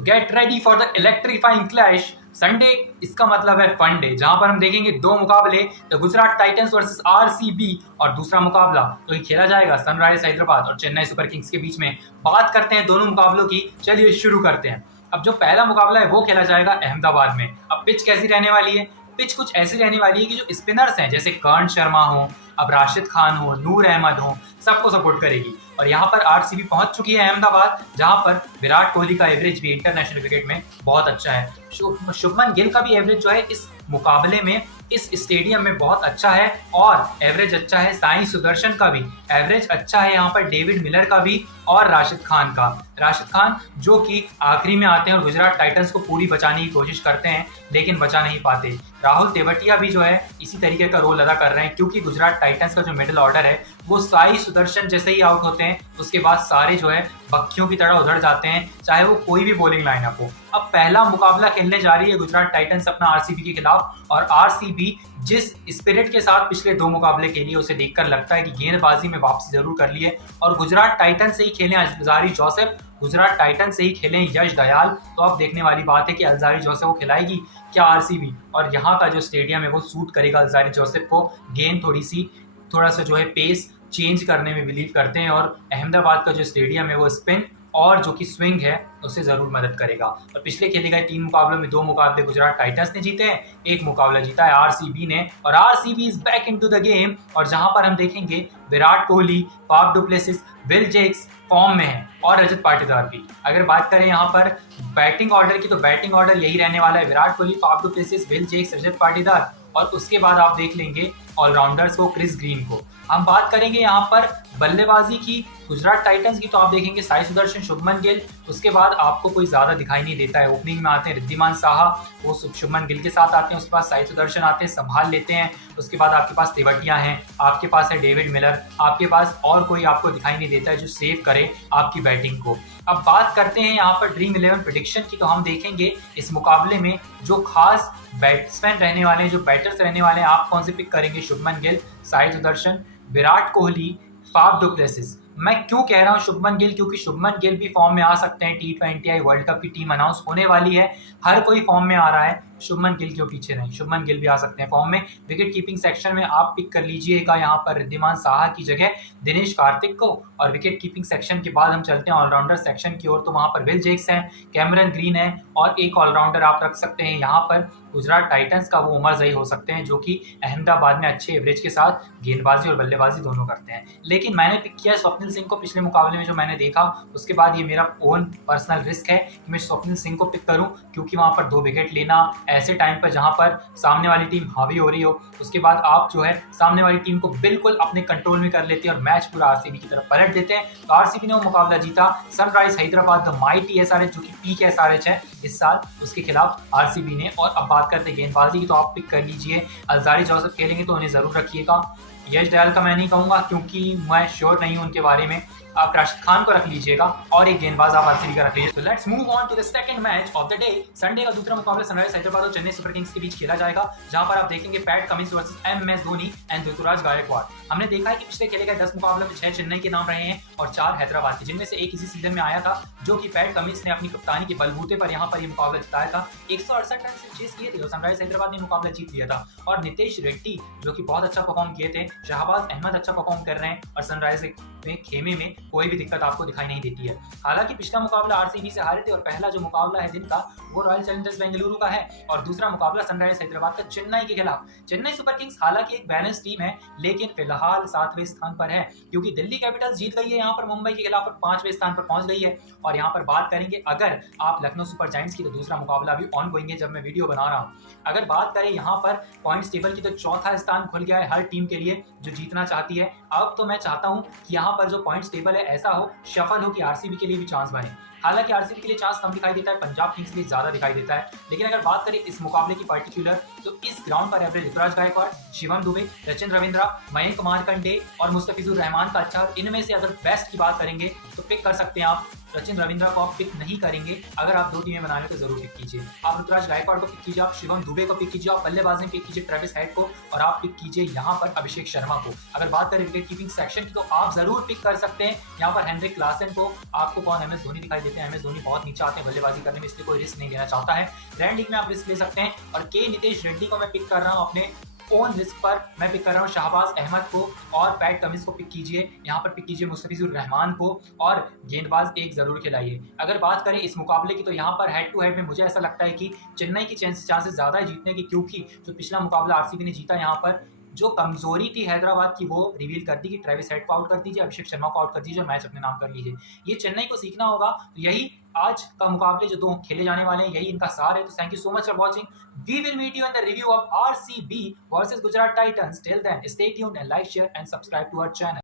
Get ready for the electrifying clash Sunday. इसका मतलब है फन डे, जहां पर हम देखेंगे दो मुकाबले, तो गुजरात टाइटंस वर्सेस आरसीबी, और दूसरा मुकाबला तो ये खेला जाएगा सनराइजर्स हैदराबाद और चेन्नई सुपर किंग्स के बीच में। बात करते हैं दोनों मुकाबलों की, चलिए शुरू करते हैं। अब जो पहला मुकाबला है वो खेला जाएगा अहमदाबाद में। अब पिच कैसी रहने वाली है? पिच कुछ ऐसी रहने वाली है कि जो स्पिनर्स हैं जैसे कर्ण शर्मा हो, अब राशिद खान हो, नूर अहमद हो, सबको सपोर्ट करेगी। और यहाँ पर आरसीबी पहुंच चुकी है अहमदाबाद, जहां पर विराट कोहली का एवरेज भी इंटरनेशनल क्रिकेट में बहुत अच्छा है। शुभमन गिल का भी एवरेज जो है इस मुकाबले में, इस स्टेडियम में बहुत अच्छा है, और एवरेज अच्छा है साई सुदर्शन का भी एवरेज अच्छा है, यहाँ पर डेविड मिलर का भी, और राशिद खान का। राशिद खान जो कि आखिरी में आते हैं और गुजरात टाइटंस को पूरी बचाने की कोशिश करते हैं लेकिन बचा नहीं पाते। राहुल तेवतिया भी जो है इसी तरीके का रोल अदा कर रहे हैं, क्योंकि गुजरात टाइटंस का जो मिडिल ऑर्डर है वो साई सुदर्शन जैसे ही आउट होते हैं उसके बाद सारे जो है बख्तियों की तरह उधर जाते हैं, चाहे वो कोई भी बॉलिंग लाइनअप हो। अब पहला मुकाबला खेलने जा रही है गुजरात टाइटंस अपना आरसीबी के खिलाफ, और आरसीबी जिस स्पिरिट के साथ पिछले दो मुकाबले खेली उसे देखकर लगता है कि गेंदबाजी में वापसी जरूर कर ली है, और गुजरात टाइटंस से ही खेलें अलजारी जोसेफ, गुजरात टाइटंस से ही खेलें यश दयाल। तो अब देखने वाली बात है कि अलजारी जोसेफ को खिलाएगी क्या आरसीबी, और यहाँ का जो स्टेडियम है वो सूट करेगा अलजारी जोसेफ को। गेंद थोड़ा सा जो है पेस चेंज करने में बिलीव करते हैं, और अहमदाबाद का जो स्टेडियम है वो स्पिन और जो कि स्विंग है उसे जरूर मदद करेगा। और पिछले खेले गए 3 मुकाबलों में 2 मुकाबले गुजरात टाइटंस ने जीते हैं, 1 मुकाबला जीता है आरसीबी ने, और RCB is back into the game. और जहां पर हम देखेंगे Virat Kohli, Faf du Plessis, Will Jacks form में है, और रजत पाटीदार भी। अगर बात करें यहाँ पर बैटिंग ऑर्डर की, तो बैटिंग ऑर्डर यही रहने वाला है, Virat Kohli, Faf du Plessis, Will Jacks, Rajat Patidar, और उसके बाद आप देख लेंगे ऑलराउंडर्स को, क्रिस ग्रीन को। हम बात करेंगे यहाँ पर बल्लेबाजी की गुजरात टाइटंस की, तो आप देखेंगे साई सुदर्शन, शुभमन गिल, उसके बाद आपको कोई ज्यादा दिखाई नहीं देता है। ओपनिंग में आते हैं रिद्धिमान साहा, वो शुभमन गिल के साथ आते हैं, उसके बाद साई सुदर्शन आते हैं, संभाल लेते हैं, उसके बाद आपके पास तेवतिया हैं, आपके पास है डेविड मिलर, आपके पास और कोई आपको दिखाई नहीं देता है जो सेव करे आपकी बैटिंग को। अब बात करते हैं यहाँ पर ड्रीम 11 प्रेडिक्शन की, तो हम देखेंगे इस मुकाबले में जो खास बैट्समैन रहने वाले हैं, जो बैटर्स रहने वाले हैं, आप कौन से पिक करेंगे? Shubman Gill, Sai Sudharsan, Virat Kohli, Faf du Plessis. मैं क्यों कह रहा हूँ शुभमन गिल? क्योंकि शुभमन गिल भी फॉर्म में आ सकते हैं। T20 वर्ल्ड कप की टीम अनाउंस होने वाली है, हर कोई फॉर्म में आ रहा है, शुभमन गिल क्यों पीछे नहीं? शुभमन गिल भी आ सकते हैं फॉर्म में। विकेट कीपिंग सेक्शन में आप पिक कर लीजिएगा यहाँ पर रिद्धिमान साहा की जगह दिनेश कार्तिक को, और विकेट कीपिंग सेक्शन के बाद हम चलते हैं ऑलराउंडर सेक्शन की ओर, तो वहाँ पर विल जेक्स हैं, कैमरन ग्रीन है, और एक ऑलराउंडर आप रख सकते हैं यहाँ पर गुजरात टाइटंस का, वो उमर जई हो सकते हैं, जो कि अहमदाबाद में अच्छे एवरेज के साथ गेंदबाजी और बल्लेबाजी दोनों करते हैं। लेकिन मैंने पिक किया स्वप्निल सिंह को, पिछले मुकाबले में जो मैंने देखा उसके बाद ये मेरा ओन पर्सनल रिस्क है कि मैं स्वप्निल सिंह को पिक करूं, क्योंकि वहां पर 2 विकेट लेना ऐसे टाइम पर जहां पर सामने वाली टीम हावी हो रही हो, उसके बाद आप जो है सामने वाली टीम को बिल्कुल अपने कंट्रोल में कर लेते हैं और मैच पूरा आरसीबी की तरफ पलट देते हैं। तो आरसीबी ने वो मुकाबला जीता, sunrise Hyderabad the mighty SRH, जो कि पीक एसआरएच है इस साल, उसके खिलाफ आरसीबी ने। और अब बात करते हैं गेंदबाजी की, तो आप पिक कर लीजिए अलजारी जोसेफ खेलेंगे तो उन्हें जरूर रखिएगा। यश दयाल का मैं नहीं कहूंगा क्योंकि मैं श्योर नहीं हूं उनके बारे में, आप राशिद खान को रख लीजिएगा, और एक गेंदबाज आप आरसीबी का रख लीजिए। तो let's move on to the second match of the day. Sunday का दूसरा मुकाबला सनराइजर्स हैदराबाद और चेन्नई सुपर किंग्स के बीच खेला जाएगा, जहां पर आप देखेंगे Pat Cummins versus MS Dhoni and Ruturaj Gaikwad. हमने देखा है कि पिछले खेले गए 10 मुकाबलों में 6 चेन्नई के नाम रहे हैं और 4 हैदराबाद के, जिनमें से एक इसी सीजन में आया था, जो कि पैट कमिंस ने अपनी कप्तानी के बलबूते पर यहाँ पर ये मुकाबला जिताया था। 168 रन से चेस किए थे और सनराइजर्स हैदराबाद ने मुकाबला जीत लिया था, और नितेश रेड्डी जो कि बहुत अच्छा परफॉर्म किए थे, शहबाज अहमद अच्छा परफॉर्म कर रहे हैं, और सनराइजर्स में खेमे में कोई भी दिक्कत आपको दिखाई नहीं देती है। हालांकि पिछला मुकाबला आरसीबी से हारे थे, और पहला जो मुकाबला है दिन का वो रॉयल चैलेंजर्स बेंगलुरु का है, और दूसरा मुकाबला सनराइजर्स हैदराबाद का चेन्नई के खिलाफ। चेन्नई सुपर किंग्स हालांकि एक बैलेंस टीम है, लेकिन फिलहाल 7वें स्थान पर है, क्योंकि दिल्ली कैपिटल्स जीत गई है यहाँ पर मुंबई के खिलाफ और 5वें स्थान पर पहुंच गई है। और यहाँ पर बात करेंगे अगर आप लखनऊ सुपर जायंट्स की, तो दूसरा मुकाबला अभी ऑन गोइंग है जब मैं वीडियो बना रहा हूँ। अगर बात करें यहाँ पर पॉइंट्स टेबल की, तो चौथा स्थान खुल गया है हर टीम के लिए जो जीतना चाहती है। अब तो मैं चाहता हूँ कि यहाँ पर जो पॉइंट्स टेबल है ऐसा हो, शफल हो, कि आरसीबी के लिए भी चांस बने। हालांकि आरसीबी के लिए चांस कम दिखाई देता है, पंजाब किंग्स के लिए ज्यादा दिखाई देता है। लेकिन अगर बात करें इस मुकाबले की पर्टिकुलर, तो इस ग्राउंड पर एवरेज ऋतुराज गायकवाड़, शिवम दुबे, सचिन रविंद्रा, मयंक मार्कंडे और मुस्तफिजुर रहमान का अच्छा। इनमें से अगर बेस्ट की बात करेंगे तो पिक कर सकते हैं आप सचिन रविंद्रा को आप पिक नहीं करेंगे। अगर आप 2 टीमें बना रहे हो तो जरूर पिक कीजिए। आप ऋतुराज गायकवाड़ को पिक कीजिए, आप शिवम दुबे को पिक कीजिए, आप बल्लेबाज में पिक कीजिए ट्रेविस हेड को, और आप पिक कीजिए यहाँ पर अभिषेक शर्मा को। अगर बात करें विकेट कीपिंग सेक्शन की तो आप जरूर पिक कर सकते हैं यहाँ पर हेनरिक क्लासन को। आपको कौन MS धोनी दिखाई देते हैं, MS धोनी बहुत नीचे आते हैं बल्लेबाजी करने में, इसलिए कोई रिस्क नहीं लेना चाहता है। ग्रैंड लीग में आप रिस्क ले सकते हैं। और के नितेश रेड्डी को मैं पिक कर रहा हूँ अपने ओन रिस्क पर। मैं पिक कर रहा हूँ शाहबाज अहमद को और पैट कमिंस को पिक कीजिए। यहाँ पर पिक कीजिए मुस्तफिजुर रहमान को और गेंदबाज एक जरूर खिलाइए। अगर बात करें इस मुकाबले की तो यहाँ पर हेड टू हेड में मुझे ऐसा लगता है कि चेन्नई की चांसेस ज्यादा है जीतने की, क्योंकि जो पिछला मुकाबला आरसीबी ने जीता यहाँ पर जो कमजोरी थी हैदराबाद की वो रिवील कर दी कि ट्रेविस हेड को आउट कर दीजिए, अभिषेक शर्मा को आउट कर दीजिए और मैच अपने नाम कर लीजिए। ये चेन्नई को सीखना होगा। तो यही आज का मुकाबले जो 2 खेले जाने वाले हैं, यही इनका सार है। तो thank you so much for watching. We will meet you in the review of RCB versus Gujarat Titans. Till then stay tuned and like, share and subscribe to our channel.